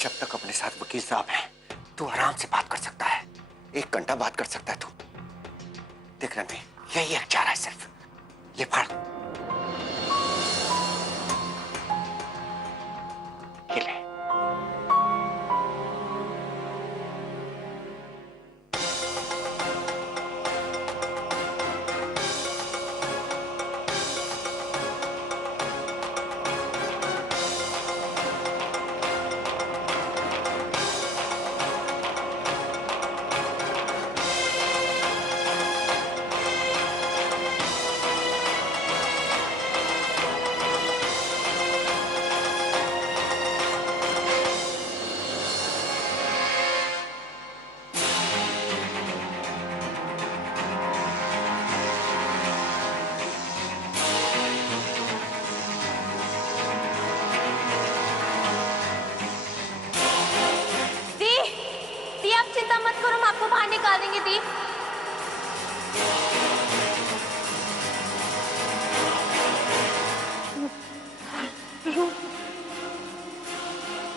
जब तक अपने साथ वकील साहब हैं, तू आराम से बात कर सकता है। 1 घंटा बात कर सकता है तू। देख रणवीर, यही एक चारा है सिर्फ। ये फाड़। ये ले। आपको बाहर निकाल देंगे दी।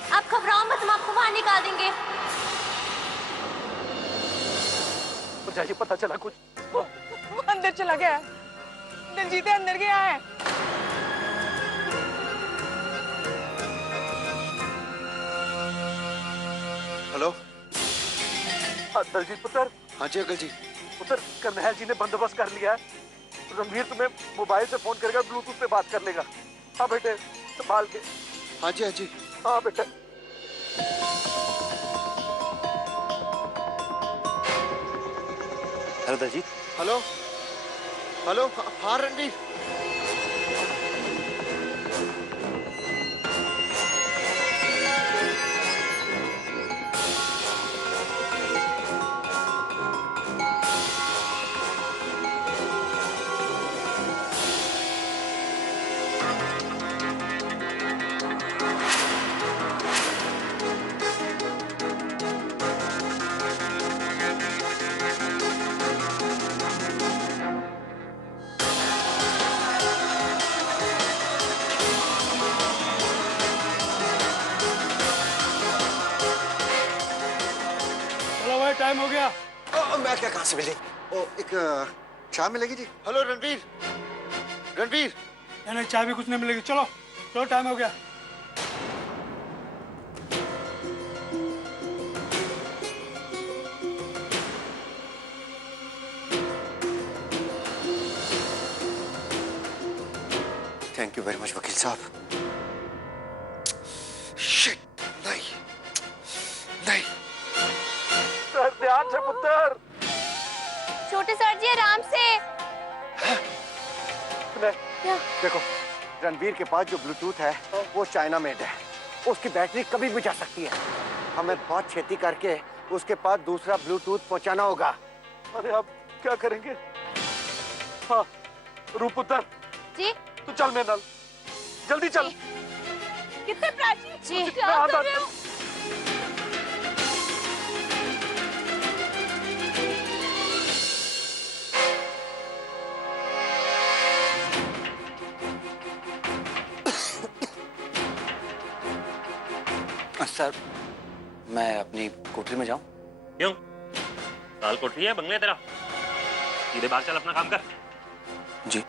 आप घबराओ मत, हम आपको बाहर निकाल देंगे। जाइए, पता चला कुछ। वो अंदर चला गया है, दलजीत अंदर गया है। हेलो। हाँ दलजीत पुत्र। हाँ जी अंकल जी। पुत्र, करनैल जी ने बंदोबस्त कर लिया है। रणवीर तुम्हें मोबाइल से फोन करेगा, ब्लूटूथ पे बात कर लेगा। हाँ बेटे, संभाल के। हाँ जी हाँ जी। हाँ बेटे। हेलो दलजीत। Hello hello. हाँ रणवीर। टाइम हो गया। मैं क्या, कहाँ से मिली? एक चाय मिलेगी जी। हेलो रणवीर। रणवीर नहीं, चाय भी कुछ नहीं मिलेगी। चलो चलो, टाइम हो गया। थैंक यू वेरी मच वकील साहब। शिट, नहीं नहीं। सर ध्यान से पुत्र। छोटे सर जी आराम से। देखो, रणवीर के पास जो ब्लूटूथ है वो चाइना मेड है। उसकी बैटरी कभी भी जा सकती है। हमें बहुत छेती करके उसके पास दूसरा ब्लूटूथ पहुंचाना होगा। अरे आप क्या करेंगे? हाँ रूप पुत्र जी, तू चल मेरे नाल, जल्दी चल। कितने प्राची जी, क्या कर रहे हो? सर, मैं अपनी कोठरी में जाऊं? क्यों? लाल कोठरी है, बंगले तेरा? सीधे बाहर चल, अपना काम कर। जी।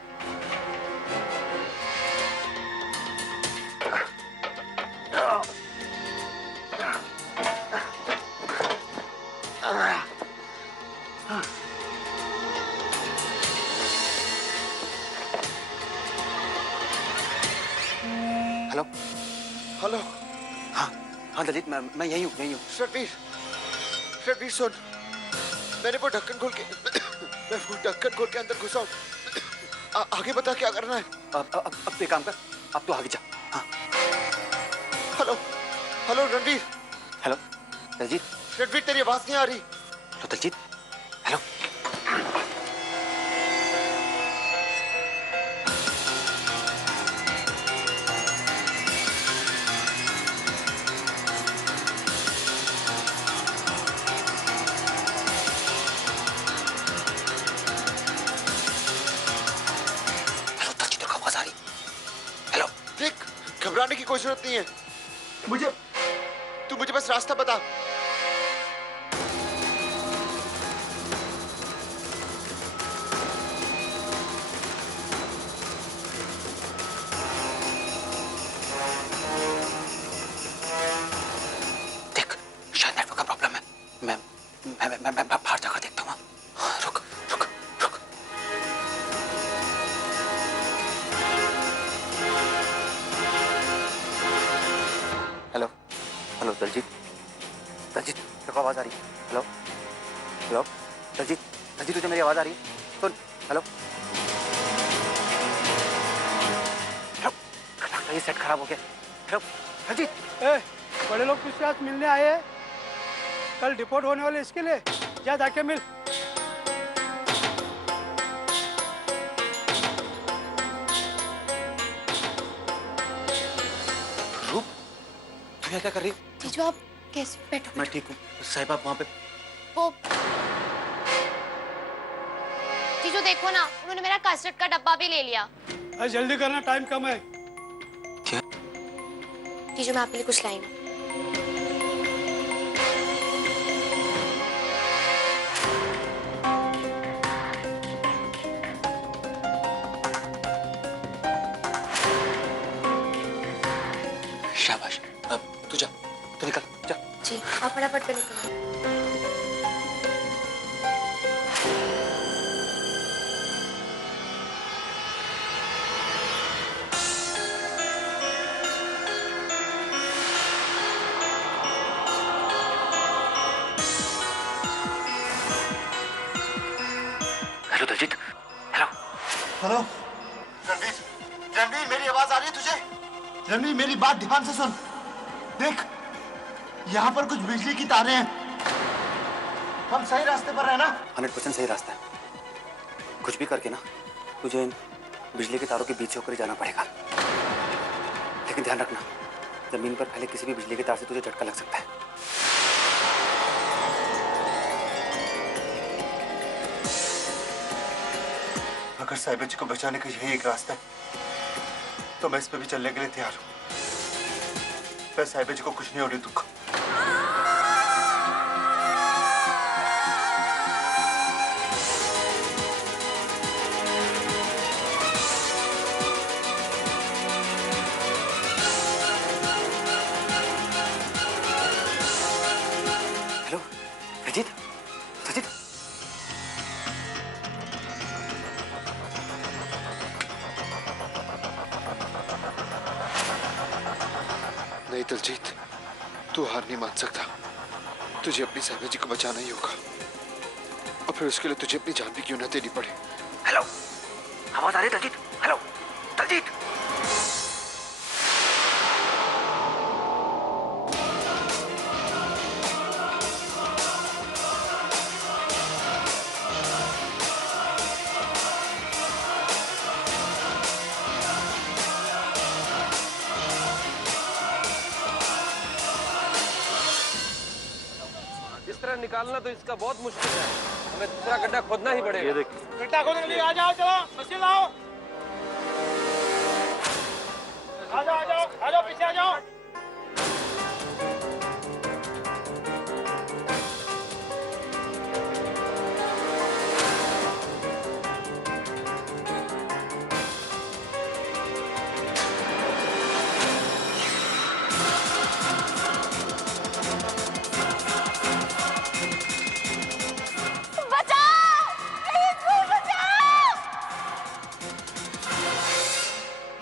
Hello hello. हाँ हाँ दलित, मैं यही हूँ यही हूँ। रणवीर सुन, मैंने वो ढक्कन खोल के मैं वो ढक्कन खोल के अंदर घुसा हूँ। आगे बता क्या करना है? अब एक काम कर, अब तो आगे जा। हाँ। Hello hello Ranveer. Hello Daljit. Ranveer तेरी आवाज नहीं आ रही। हेलो दलजीत। हेलो। घबराने की कोई जरूरत नहीं है। तू मुझे बस रास्ता बता। देख, शायद नेटवर्क का प्रॉब्लम है। मैं बाहर जाकर देखता हूँ। रुक रुक रुक। हेलो हेलो दलजीत, दलजीत तेरे को आवाज आ रही है? हेलो हेलो दलजीत, दलजीत तुझे मेरी आवाज आ रही है? सुन, हेलो हेलो। लगता है ये सेट खराब हो गया। हेलो दलजीत। ए, बड़े लोग तुझसे आज मिलने आए हैं। कल डिपोर्ट होने वाले इसके लिए जा जाके मिल। रूप, तू यहाँ क्या कर रही है? जीजू आप कैसे? बैठो मैं ठीक हूँ। साहिबा वहाँ पे। वो जीजू देखो ना, उन्होंने मेरा कस्टर्ड का डब्बा भी ले लिया। अरे जल्दी करना, टाइम कम है। क्या? जीजू मैं आपके लिए कुछ लाई हूँ। शाबाश। अब तू जा, तू निकल जा। जी आप फटाफट पे निकलो। Hello Daljit, hello hello Ranveer, Ranveer मेरी आवाज आ रही है तुझे? रणवीर मेरी बात ध्यान से सुन। देख, यहाँ पर कुछ बिजली की तारें हैं। हम सही रास्ते पर है ना? 100% सही रास्ता है। कुछ भी करके ना तुझे इन बिजली के तारों के बीच से होकर ही जाना पड़ेगा। लेकिन ध्यान रखना, जमीन पर फैले किसी भी बिजली के तार से तुझे झटका लग सकता है। अगर साहिबा जी को बचाने का यही एक रास्ता है तो मैं इस पे भी चलने के लिए तैयार हूँ। मैं साहिबा जी को कुछ नहीं होने दूंगा। हेलो रजीत, रजीत। नहीं दलजीत, तू हार नहीं मान सकता। तुझे अपनी साहिबा जी को बचाना ही होगा, और फिर उसके लिए तुझे अपनी जान भी क्यों ना देनी पड़े। हेलो, आवाज आ रही है दलजीत? हेलो दलजीत। इस तरह निकालना तो इसका बहुत मुश्किल है। हमें दूसरा गड्ढा खोदना ही पड़ेगा। ये देख, गड्ढा खोदने के लिए आ जाओ, चलो मशीन लाओ। आ जाओ पीछे आ जाओ।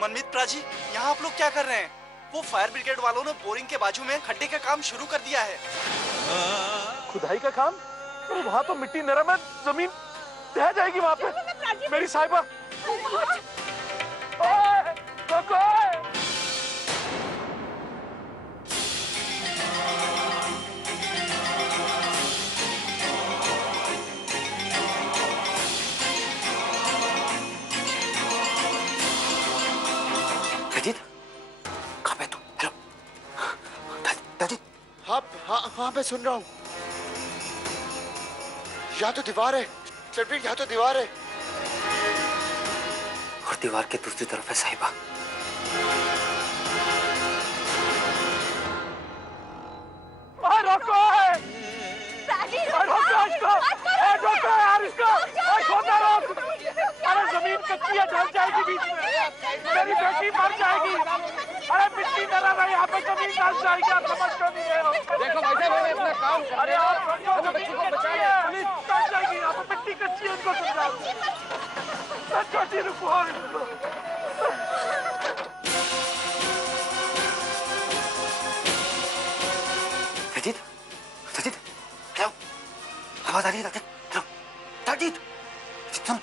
मनमित्रा जी, यहाँ आप लोग क्या कर रहे हैं? वो फायर ब्रिगेड वालों ने बोरिंग के बाजू में खड्डे का काम शुरू कर दिया है। खुदाई का काम? अरे वहाँ तो मिट्टी नरम है, जमीन बह जाएगी वहाँ पे। मेरी साहिबा। ओए, रुको। रजीत, कहाँ पे तू? हेलो दलजीत। हाँ हाँ हाँ, मैं सुन रहा हूँ। यहाँ तो दीवार है रणवीर, यहाँ तो दीवार है। और दीवार के दूसरी तरफ है साहिबा। जमींदार भाई यहाँ पे जमीन डाल जाएगी, आप समझ क्यों नहीं रहे हो? देखो भाई साहब, हमें अपना काम करना अरे आप है, हमें बच्चों को बचाना है। पुलिस डाल जाएगी, यहाँ पे मिट्टी कच्ची है, इनको समझाओ। छोटी रुको। रजीत, रजीत, क्या आवाज आ रही है? रजीत, सुन।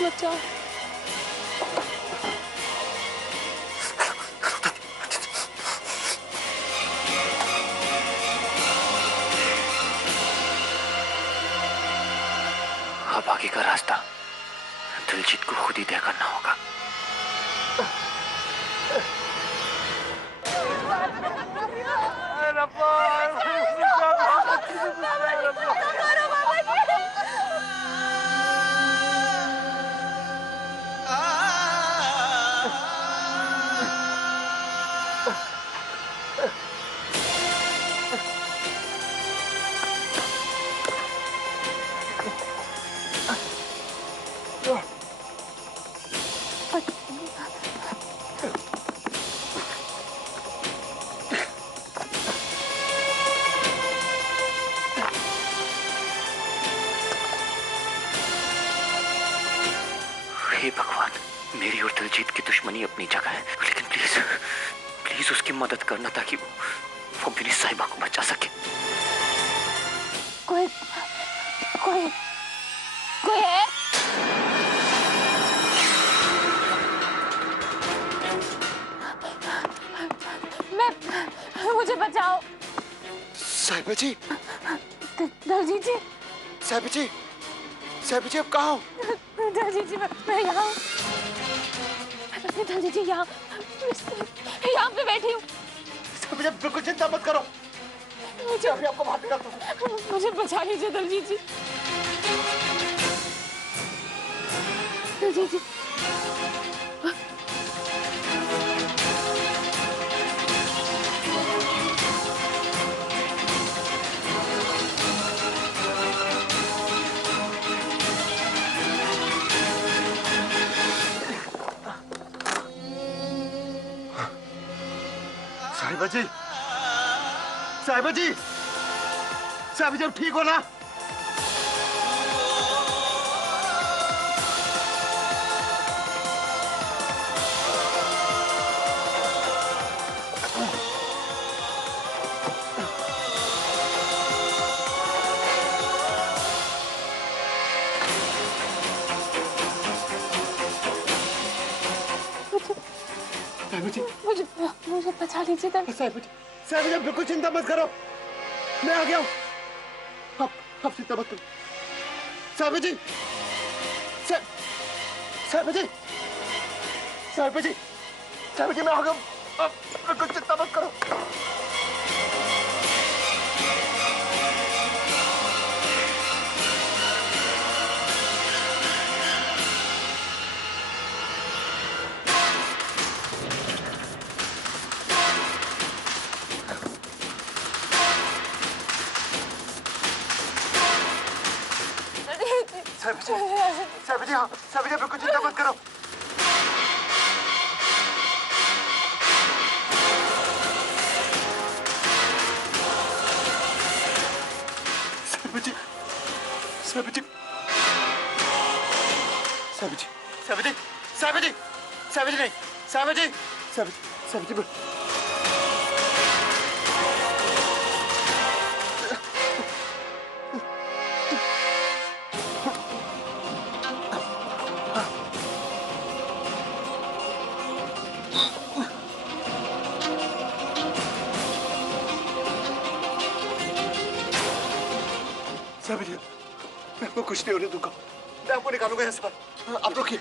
बचाओ। अब आगे का रास्ता दिलजीत को खुद ही तय करना होगा। हे भगवान, मेरी और दिलजीत की दुश्मनी अपनी जगह है, लेकिन प्लीज प्लीज उसकी मदद करना ताकि वो मेरी साहिबा को बचा सके। कोई कोई कोई है? मुझे बचाओ। साहिबा जी, दलजीत जी, साहिबा जी, साहिबा जी, आप कहाँ हो? दलजीत जी, मैं यहाँ हूँ। दलजीत जी, यहाँ पे बैठी हूँ। साहिबा जी, बिल्कुल चिंता मत करो, मुझे अभी आपको बाहर निकालता हूँ। मुझे बचा लीजिए दलजीत जी। दलजीत जी, साहिबा जी, साहिबा जी, साहिबा जी, आप ठीक हो ना? मुझे बचा लीजिए दलजीत। साहिबा जी, बिल्कुल चिंता मत करो, मैं आ गया हूँ। आप चिंता मत करो। साहिबा जी, साहिबा जी, साहिबा जी, साहिबा जी, मैं आ गया हूँ। आप बिल्कुल चिंता मत करो। साहिबा जी, साहिबा जी, हाँ, साहिबा जी, बिल्कुल चिंता मत करो। साहिबा जी, साहिबा जी, साहिबा जी, साहिबा जी, साहिबा जी, साहिबा जी नहीं, साहिबा जी, साहिबा जी, साहिबा जी, साहिबा जी, मैं आपको कुछ नहीं होने दूंगा, मैं आपको निकालूंगा यहाँ से बाहर। आप रुकिए।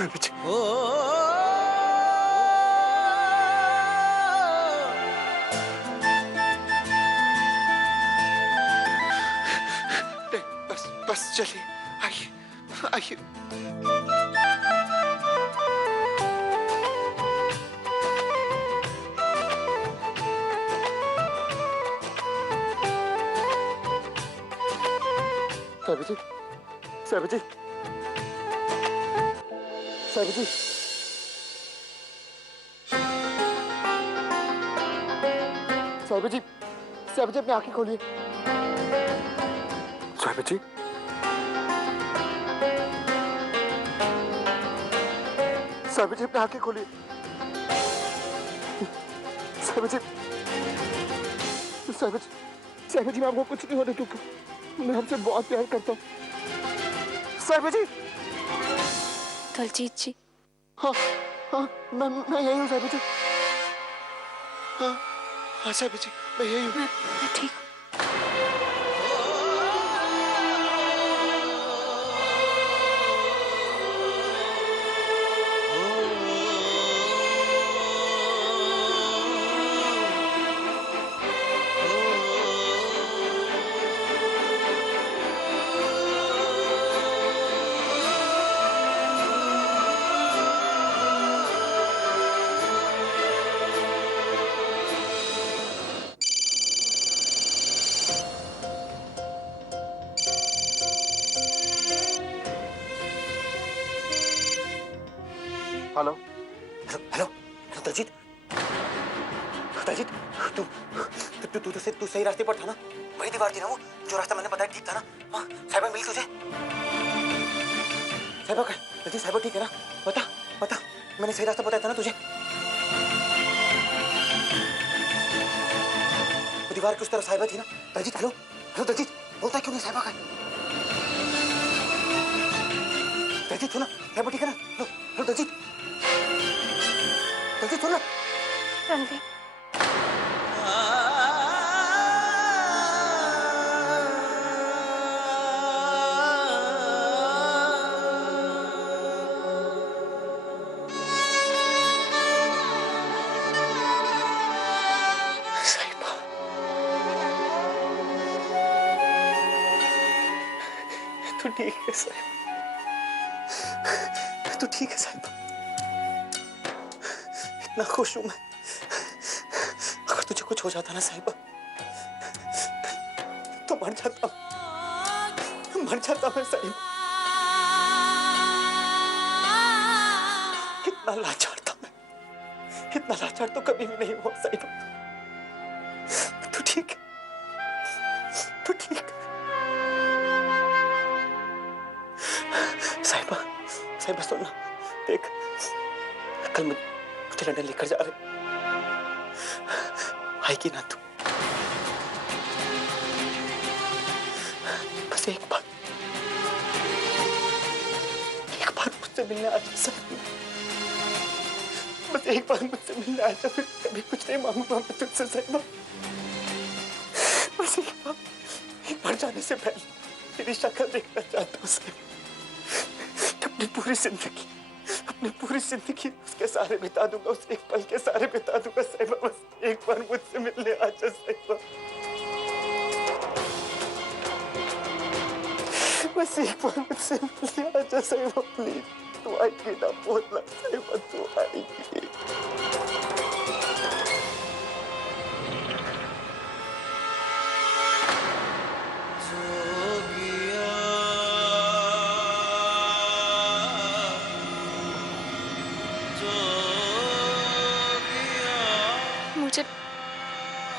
साहिबा जी, चलिए आइए आइए। साहब जी, साहब जी, साहब जी, साहब जी, साहब जी अपनी आंखें खोलिए। साहब जी, साहब जी अपनी आंखें खोलिए। साहब जी, साहब जी, साहब जी मैं आपको कुछ नहीं होने दूंगा। मैं आपसे बहुत प्यार करता हूँ। साहब जी। दलजीत जी। हाँ हाँ मैं यही हूँ साहब जी। हाँ हाँ साहब जी मैं यही हूँ। मैं ठीक। Hello hello hello Daljit, Daljit तू तू तू तू तू सही रास्ते पर था ना? वही दीवार थी ना वो जो रास्ता मैंने बताया, ठीक था ना? हाँ साहिबा मिली तुझे? साहिबा का दलजीत, साहिबा ठीक है ना? बता बता, मैंने सही रास्ता बताया था ना तुझे? वो दीवार की उस तरफ साहिबा थी ना? दलजीत हेलो हेलो दलजीत, बोलता क्यों नहीं साहिबा का? दलजीत सुना, साहिबा ठीक है ना? हेलो हेलो दलजीत, दलजीत सुना। रणवीर, साहिबा, तू ठीक है साहिबा, तू ठीक है साहिबा। इतना खुश हूं मैं। अगर तुझे कुछ हो जाता ना साहिबा तो मर जाता मैं साहिबा। कितना लाचार था मैं, इतना लाचार तो कभी भी नहीं हुआ साहिबा। तू ठीक है, तू ठीक है साहिबा। साहिबा सुनना, देख कल मुझे लंदन लेकर जा रहे, आएगी ना तू? बस एक बार मुझसे मिलने आ जा साहिबा। बस एक बार मुझसे मिलने आ जा, फिर कभी कुछ नहीं मांगूंगा मैं तुझसे साहिबा। बस एक बार जाने से पहले तेरी शक्ल देखना चाहता हूँ साहिबा। अपनी पूरी जिंदगी उसके सारे बिता दूंगा, उस एक पल के सारे बिता दूंगा साहिबा। बस एक बार मुझसे मिलने आ जा साहिबा। बस एक बार मुझसे मिलने आ जा साहिबा, प्लीज। तू आएगी ना, बोलना साहिबा, तू आएगी।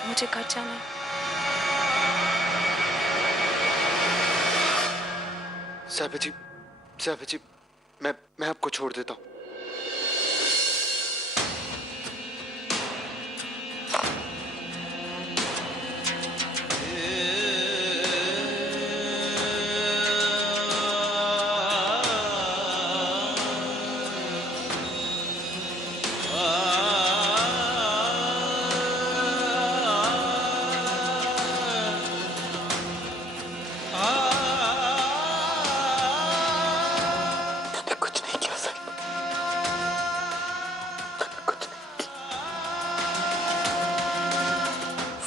मुझे घर जाना है। साहब जी मैं आपको छोड़ देता हूँ।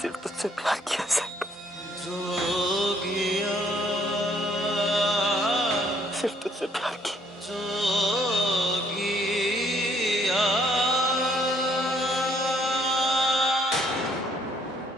सिर्फ तुझसे प्यार किया साहब। सिर्फ तुझसे प्यार की।